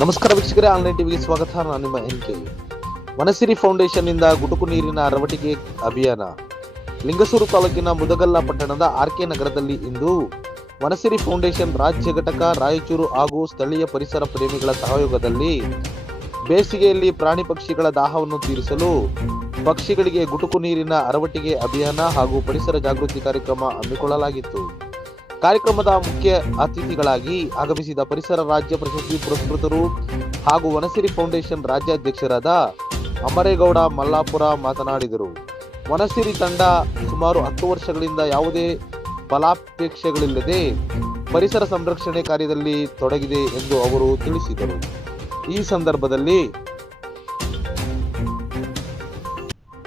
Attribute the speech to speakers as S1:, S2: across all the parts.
S1: ನಮಸ್ಕಾರ ವೀಕ್ಷಕರೇ, ಆನ್ಲೈನ್ ಟಿವಿಗೆ ಸ್ವಾಗತ. ನಾನು ನಿಮ್ಮ ಎನ್ ಕೆ ವನಸಿರಿ ಫೌಂಡೇಶನ್ ಇಂದ ಗುಟುಕು ನೀರಿನ ಅರವಟಿಗೆ ಅಭಿಯಾನ. ಲಿಂಗಸೂರು ತಾಲೂಕಿನ ಮುದಗಲ್ಲ ಪಟ್ಟಣದ ಆರ್ ಕೆ ನಗರದಲ್ಲಿ ಇಂದು ವನಸಿರಿ ಫೌಂಡೇಶನ್ ರಾಜ್ಯ ಘಟಕ, ರಾಯಚೂರು ಹಾಗೂ ಸ್ಥಳೀಯ ಪರಿಸರ ಪ್ರೇಮಿಗಳ ಸಹಯೋಗದಲ್ಲಿ ಬೇಸಿಗೆಯಲ್ಲಿ ಪ್ರಾಣಿ ಪಕ್ಷಿಗಳ ದಾಹವನ್ನು ತೀರಿಸಲು ಪಕ್ಷಿಗಳಿಗೆ ಗುಟುಕು ನೀರಿನ ಅರವಟಿಗೆ ಅಭಿಯಾನ ಹಾಗೂ ಪರಿಸರ ಜಾಗೃತಿ ಕಾರ್ಯಕ್ರಮ ಹಮ್ಮಿಕೊಳ್ಳಲಾಗಿತ್ತು. ಕಾರ್ಯಕ್ರಮದ ಮುಖ್ಯ ಅತಿಥಿಗಳಾಗಿ ಆಗಮಿಸಿದ ಪರಿಸರ ರಾಜ್ಯ ಪ್ರಶಸ್ತಿ ಪುರಸ್ಕೃತರು ಹಾಗೂ ವನಸಿರಿ ಫೌಂಡೇಶನ್ ರಾಜ್ಯಾಧ್ಯಕ್ಷರಾದ ಅಮರೇಗೌಡ ಮಲ್ಲಾಪುರ ಮಾತನಾಡಿದರು. ವನಸಿರಿ ತಂಡ ಸುಮಾರು ಹತ್ತು ವರ್ಷಗಳಿಂದ ಯಾವುದೇ ಫಲಾಪೇಕ್ಷೆಗಳಿಲ್ಲದೆ ಪರಿಸರ ಸಂರಕ್ಷಣೆ ಕಾರ್ಯದಲ್ಲಿ ತೊಡಗಿದೆ ಎಂದು ಅವರು ತಿಳಿಸಿದರು. ಈ ಸಂದರ್ಭದಲ್ಲಿ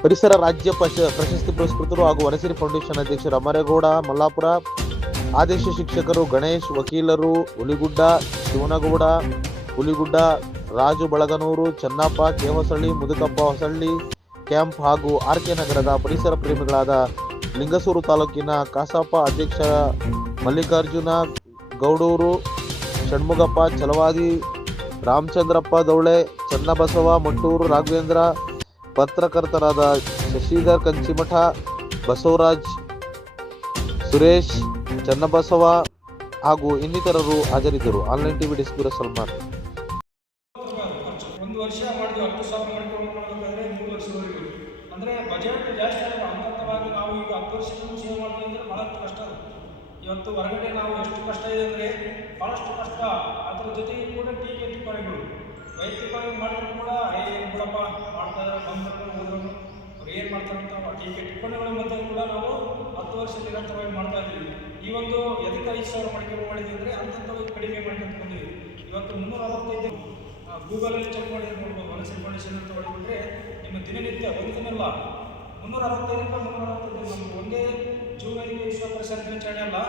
S1: ಪರಿಸರ ರಾಜ್ಯ ಪ್ರಶಸ್ತಿ ಪುರಸ್ಕೃತರು ಹಾಗೂ ವನಸಿರಿ ಫೌಂಡೇಶನ್ ಅಧ್ಯಕ್ಷರು ಅಮರೇಗೌಡ ಮಲ್ಲಾಪುರ ಆದೇಶ ಶಿಕ್ಷಕರು ಗಣೇಶ್, ವಕೀಲರು, ಹುಲಿಗುಡ್ಡ, ಶಿವನಗೌಡ, ಹುಲಿಗುಡ್ಡ, ರಾಜು ಬಳಗನೂರು, ಚನ್ನಪ್ಪ ಕೆ ಹೊಸಳ್ಳಿ ಮುದುಕಪ್ಪ ಹೊಸಳ್ಳಿ, ಕ್ಯಾಂಪ್ ಹಾಗೂ ಆರ್ ಕೆ ನಗರದ ಪರಿಸರ ಪ್ರೇಮಿಗಳಾದ ಲಿಂಗಸೂರು ತಾಲೂಕಿನ ಕಾಸಪ್ಪ ಅಧ್ಯಕ್ಷ ಮಲ್ಲಿಕಾರ್ಜುನ, ಗೌಡೂರು, ಷಣ್ಮುಗಪ್ಪ ಚಲವಾದಿ ರಾಮಚಂದ್ರಪ್ಪ ದೌಳೆ, ಚನ್ನಬಸವ, ಮಟ್ಟೂರು ರಾಘವೇಂದ್ರ, ಪತ್ರಕರ್ತರಾದ ಶಶಿಧರ್ ಕಂಚಿಮಠ, ಬಸವರಾಜ್ ಸುರೇಶ್ ಚನ್ನಬಸವ ಹಾಗೂ ಇನ್ನಿತರರು ಹಾಜರಿದ್ದರು. Online TV Dispura Salman.
S2: ಒಂದು ವರ್ಷ ಮಾಡಿದ್ವಿ ಹತ್ತು ಸಾವಿರ ಮಾಡ್ಕೊಂಡು ಮಾಡಬೇಕಾದ್ರೆ ಮೂರು ವರ್ಷದವರೆಗೂ ಅಂದರೆ ಬಜೆಟ್ ಜಾಸ್ತಿ ಆಗಲ್ಲ ಹಂತವಾಗಿ ನಾವು ಈಗ ಹತ್ತು ವರ್ಷದಿಂದ ಸೇವ್ ಮಾಡ್ತೀವಿ ಅಂದರೆ ಭಾಳಷ್ಟು ಕಷ್ಟ ಇವತ್ತು ಹೊರಗಡೆ ನಾವು ಎಷ್ಟು ಕಷ್ಟ ಇದೆ ಅಂದರೆ ಭಾಳಷ್ಟು ಕಷ್ಟ. ಅದ್ರ ಜೊತೆಗೆ ಕೂಡ ಟೀಕೆ ಟಿಪ್ಪಣಿಗಳು ವೈಯಕ್ತಿಕವಾಗಿ ಮಾಡಿದ್ರು ಕೂಡ, ಏ, ಬಿಡಪ್ಪ, ಮಾಡ್ತಾ ಇದ್ದಾರೆ ಬಂದ್ರು ಹೋದ್ರು. ಏನು ಮಾಡ್ತಾರೆ ಅಂತ ಟೀಕೆ ಟಿಪ್ಪಣಿಗಳ ಮಧ್ಯೆ ಕೂಡ ನಾವು ಹತ್ತು ವರ್ಷ ನಿರಂತರವಾಗಿ ಮಾಡ್ತಾ ಇದ್ದೀವಿ. ಈ ಒಂದು ಎದಕ್ಕೆ ಐದು ಸಾವಿರ ಮಡಿಕೆ ಮಾಡಿದ್ವಿ ಅಂದರೆ ಹಂತವಾಗಿ ಕಡಿಮೆ ಮಾಡ್ಕೊಂಡು ಬಂದಿವಿ ಇವತ್ತು ಮುನ್ನೂರ ಅರವತ್ತೈದು ಗೂಗಲಲ್ಲಿ ಚೆಕ್ ಮಾಡಿದ್ರೆ ನೋಡ್ಬೋದು. ವನಸಿರಿ ಫೌಂಡೇಶನ್ ಅಂತ ನಿಮ್ಮ ದಿನನಿತ್ಯ ಒಂದು ದಿನಲ್ಲ ಮುನ್ನೂರ ಅರವತ್ತೈದರಿಂದ ಮುನ್ನೂರ ಅರವತ್ತೈದು ನಮ್ಗೆ ಒಂದೇ ಐದಕ್ಕೆ ವಿಶ್ವ ಪರಿಸರ ದಿನಾಚರಣೆ ಅಲ್ಲ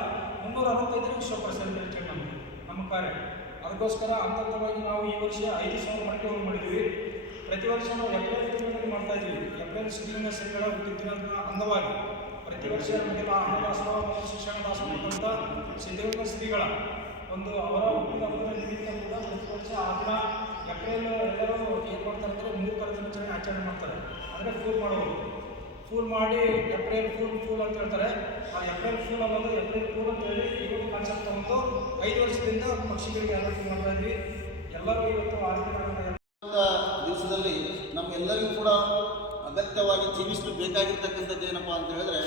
S2: ಮುನ್ನೂರ ಅರವತ್ತೈದರ ವಿಶ್ವ ಪರಿಸರ ದಿನಾಚರಣೆ ನಮಗೆ, ನಮ್ಮ ಕಾರ್ಯ. ಅದಕ್ಕೋಸ್ಕರ ಅಂತಂತವಾಗಿ ನಾವು ಈ ವರ್ಷ ಐದು ಸಾವಿರ ಮಡಿಕೆಗಳು ಮಾಡಿದ್ವಿ. ಪ್ರತಿ ವರ್ಷ ನಾವು ಎಪ್ರಿಲ್ ತಿಂಗಳಲ್ಲಿ ಮಾಡ್ತಾ ಇದ್ವಿ. ಎಪ್ರಿಲ್ ಸಿದ್ಧಲಿಂಗ ಶ್ರೀಗಳ ಅಂಗವಾಗಿ. ಪ್ರತಿ ವರ್ಷ ನಮಗೆಲ್ಲ ಅನ್ನದಾಸೋಹ ಮತ್ತು ಶಿಕ್ಷಣ ದಾಸೋಹ ಅಂತ ಸಿದ್ಧಲಿಂಗ ಶ್ರೀಗಳ ಒಂದು ಅವರ ಹುಟ್ಟಿದ ನಿಮಿತ್ತ ಕೂಡ ಪ್ರತಿ ವರ್ಷ ಆ ದಿನ ಏಪ್ರಿಲ್ ಎಲ್ಲರೂ ಏನು ಮಾಡ್ತಾರೆ ಅಂದರೆ ಮೂಕರ ದಿನಾಚರಣೆ ಆಚರಣೆ ಮಾಡ್ತಾರೆ. ಅಂದರೆ ಫೂಲ್ ಮಾಡೋದು ಫೂಲ್ ಮಾಡಿ ಏಪ್ರಿಲ್ ಫೂಲ್ ಫೂಲ್ ಅಂತ ಹೇಳ್ತಾರೆ. ಆ ಎಪ್ರಿಲ್ ಫೂಲ್ ಅನ್ನೋದು ಏಪ್ರಿಲ್ ಫೂಲ್ ಅಂತ ಹೇಳಿ ಇವತ್ತು ಕಾನ್ಸೆಪ್ಟ್ ತಗೊಂಡು ಐದು ವರ್ಷದಿಂದ ಪಕ್ಷಿಗಳಿಗೆ ಅಲರ್ಟ್ ಮಾಡ್ತಾ ಇದ್ವಿ. ಎಲ್ಲರೂ ಇವತ್ತು ಆರ್ಥಿಕ
S3: ದಿವಸದಲ್ಲಿ ನಮ್ಗೆಲ್ಲರಿಗೂ ಕೂಡ ಅಗತ್ಯವಾಗಿ ಜೀವಿಸಲು ಬೇಕಾಗಿರ್ತಕ್ಕಂಥದ್ದು ಏನಪ್ಪ ಅಂತ ಹೇಳಿದ್ರೆ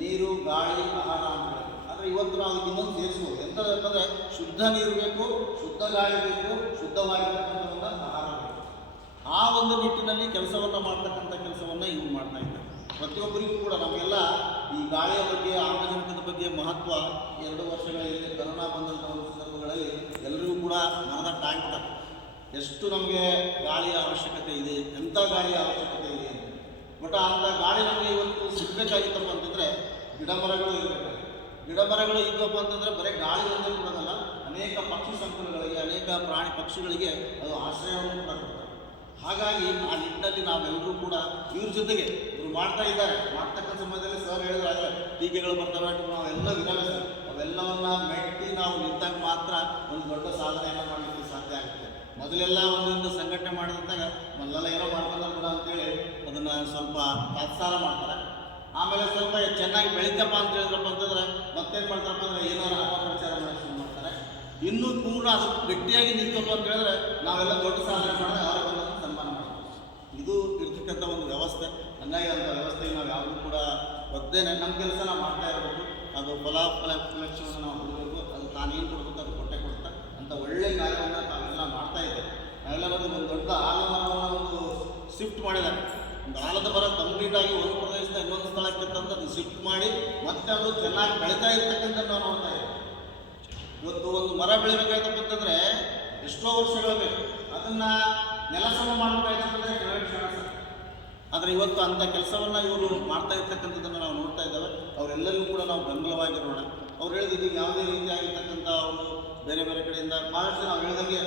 S3: ನೀರು, ಗಾಳಿ, ಆಹಾರ ಅಂತ ಆದರೆ ಇವತ್ತು ನಾವು ಇನ್ನೊಂದು ಸೇರಿಸ್ಬೋದು. ಎಂಥದಂತಂದರೆ ಶುದ್ಧ ನೀರು ಬೇಕು, ಶುದ್ಧ ಗಾಳಿ ಬೇಕು ಶುದ್ಧವಾಗಿರ್ತಕ್ಕಂಥ ಆಹಾರ ಬೇಕು. ಆ ಒಂದು ನಿಟ್ಟಿನಲ್ಲಿ ಕೆಲಸವನ್ನು ಮಾಡ್ತಕ್ಕಂಥ ಕೆಲಸವನ್ನು ಇವ್ರು ಮಾಡ್ತಾ ಇದ್ದಾರೆ. ಪ್ರತಿಯೊಬ್ಬರಿಗೂ ಕೂಡ ನಮಗೆಲ್ಲ ಈ ಗಾಳಿಯ ಬಗ್ಗೆ, ಆಮ್ಲಜನಕದ ಬಗ್ಗೆ ಮಹತ್ವ ಎರಡು ವರ್ಷಗಳ ಹಿಂದೆ ಕರೋನಾ ಬಂದಂಥ ಒಂದು ಸಂದರ್ಭಗಳಲ್ಲಿ ಎಲ್ಲರಿಗೂ ಕೂಡ ಮನದಟ್ಟಾಗ್ತಾರೆ ಎಷ್ಟು ನಮಗೆ ಗಾಳಿಯ ಅವಶ್ಯಕತೆ ಇದೆ, ಎಂಥ ಗಾಳಿಯ ಅವಶ್ಯಕತೆ. ಬಟ್ ಅಂಥ ಗಾಳಿ ನಮಗೆ ಇವತ್ತು ಸಿಗಬೇಕಾಗಿತ್ತಪ್ಪ ಅಂತಂದರೆ ಗಿಡ ಮರಗಳು ಇರಬೇಕು. ಗಿಡ ಮರಗಳು ಇದ್ವಪ್ಪ ಅಂತಂದರೆ ಬರೀ ಗಾಳಿ ಒಂದೇ ಕೊಡೋದಲ್ಲ ಅನೇಕ ಪಕ್ಷಿ ಸಂಕುಲಗಳಿಗೆ, ಅನೇಕ ಪ್ರಾಣಿ ಪಕ್ಷಿಗಳಿಗೆ ಅದು ಆಶ್ರಯವನ್ನು ಕೂಡ ಹಾಗಾಗಿ ಆ ನಿಟ್ಟಿನಲ್ಲಿ ನಾವೆಲ್ಲರೂ ಕೂಡ ಇವ್ರ ಜೊತೆಗೆ ಇವರು ಮಾಡ್ತಾ ಇದ್ದಾರೆ. ಮಾಡ್ತಕ್ಕಂಥ ಸಮಯದಲ್ಲಿ ಸರ್ ಹೇಳಿದ್ರೆ ಟೀಕೆಗಳು ಬರ್ತವೆ ನಾವೆಲ್ಲ ಸರ್. ಅವೆಲ್ಲವನ್ನ ಮೆಟ್ಟಿ ನಾವು ನಿಂತಾಗ ಮಾತ್ರ ಒಂದು ದೊಡ್ಡ ಸಾಧನೆಯನ್ನು ಮಾಡಲಿಕ್ಕೆ ಸಾಧ್ಯ ಆಗುತ್ತೆ. ಮೊದಲೆಲ್ಲ ಒಂದೊಂದು ಸಂಘಟನೆ ಮಾಡಿದಾಗ ಮೊದಲೆಲ್ಲ ಏನೋ ಮಾಡ್ಕೊಂಡ್ರೆ ಕೂಡ ಅಂತೇಳಿ ಅದನ್ನು ಸ್ವಲ್ಪ ತಾತ್ಸಾರ ಮಾಡ್ತಾರೆ. ಆಮೇಲೆ ಸ್ವಲ್ಪ ಚೆನ್ನಾಗಿ ಬೆಳಿತಪ್ಪ ಅಂತ ಹೇಳಿದ್ರಪ್ಪ ಅಂತಂದ್ರೆ ಮತ್ತೇನು ಮಾಡ್ತಾರಪ್ಪ ಅಂದ್ರೆ ಏನೋ ಅಪಪ್ರಚಾರ ಮಾಡ್ತಾರೆ. ಇನ್ನೂ ಪೂರ್ಣ ಅದು ಗಟ್ಟಿಯಾಗಿ ನಿಂತಪ್ಪ ಅಂತ ಹೇಳಿದ್ರೆ ನಾವೆಲ್ಲ ದೊಡ್ಡ ಸಾಧನೆ ಮಾಡಿದ್ರೆ ಅವರ ಬಂದ ಸನ್ಮಾನ ಮಾಡ್ತೀವಿ ಇದು ಇರ್ತಕ್ಕಂಥ ಒಂದು ವ್ಯವಸ್ಥೆ. ಹಂಗಾಗಿ ಅಂತ ವ್ಯವಸ್ಥೆಗೆ ನಾವು ಯಾವುದೂ ಕೂಡ ಒದ್ದೇನೆ ನಮ್ಮ ಕೆಲಸ ನಾವು ಮಾಡ್ತಾ ಇರಬೇಕು. ಅದು ಫಲಾಫಲ ಲಕ್ಷ್ಯವನ್ನು ನಾವು ಕೊಡಬೇಕು. ಅದು ತಾನೇನು ಕೊಡಬೇಕು, ಅದು ಕೊಟ್ಟೆ ಕೊಡುತ್ತೆ. ಅಂತ ಒಳ್ಳೆ ಕಾರ್ಯವನ್ನು ತಾವೆಲ್ಲ ಮಾಡ್ತಾ ಇದ್ದೇವೆ ನಾವೆಲ್ಲ ಒಂದು ಒಂದು ದೊಡ್ಡ ಆಲಮರವನ್ನು ಒಂದು ಶಿಫ್ಟ್ ಮಾಡಿದ್ದಾರೆ. ಒಂದು ಆಲದ ಮರ ಕಂಪ್ಲೀಟ್ ಆಗಿ ಒಂದು ಪ್ರದೇಶದ ಇನ್ನೊಂದು ಸ್ಥಳಕ್ಕೆ ತಂದು ಶಿಫ್ಟ್ ಮಾಡಿ ಮತ್ತೆ ಅದು ಚೆನ್ನಾಗಿ ಬೆಳೀತಾ ಇರ್ತಕ್ಕಂಥ ನಾವು ನೋಡ್ತಾ ಇದ್ದೇವೆ. ಇವತ್ತು ಒಂದು ಮರ ಬೆಳಿಬೇಕಾಗಿರ್ತಕ್ಕಂಥದ್ರೆ ಎಷ್ಟೋ ವರ್ಷಗಳು ಬೇಕು ಅದನ್ನ ನೆಲಸಮ ಮಾಡಬೇಕಾಯ್ತಂದ್ರೆ ಕೆಲವೇ ಕ್ಷಣ ಆದರೆ ಇವತ್ತು ಅಂಥ ಕೆಲಸವನ್ನು ಇವರು ಮಾಡ್ತಾ ಇರ್ತಕ್ಕಂಥದ್ದನ್ನು ನಾವು ನೋಡ್ತಾ ಇದ್ದೇವೆ. ಅವರೆಲ್ಲರಿಗೂ ಕೂಡ ನಾವು ಬೆಂಬಲವಾಗಿರೋಣ. ಅವ್ರು ಹೇಳಿದ ಯಾವುದೇ ರೀತಿಯಾಗಿರ್ತಕ್ಕಂಥ ಅವರು ಬೇರೆ ಬೇರೆ ಕಡೆಯಿಂದ ಭಾಳಷ್ಟು ನಾವು ಹೇಳಿದಂಗೆ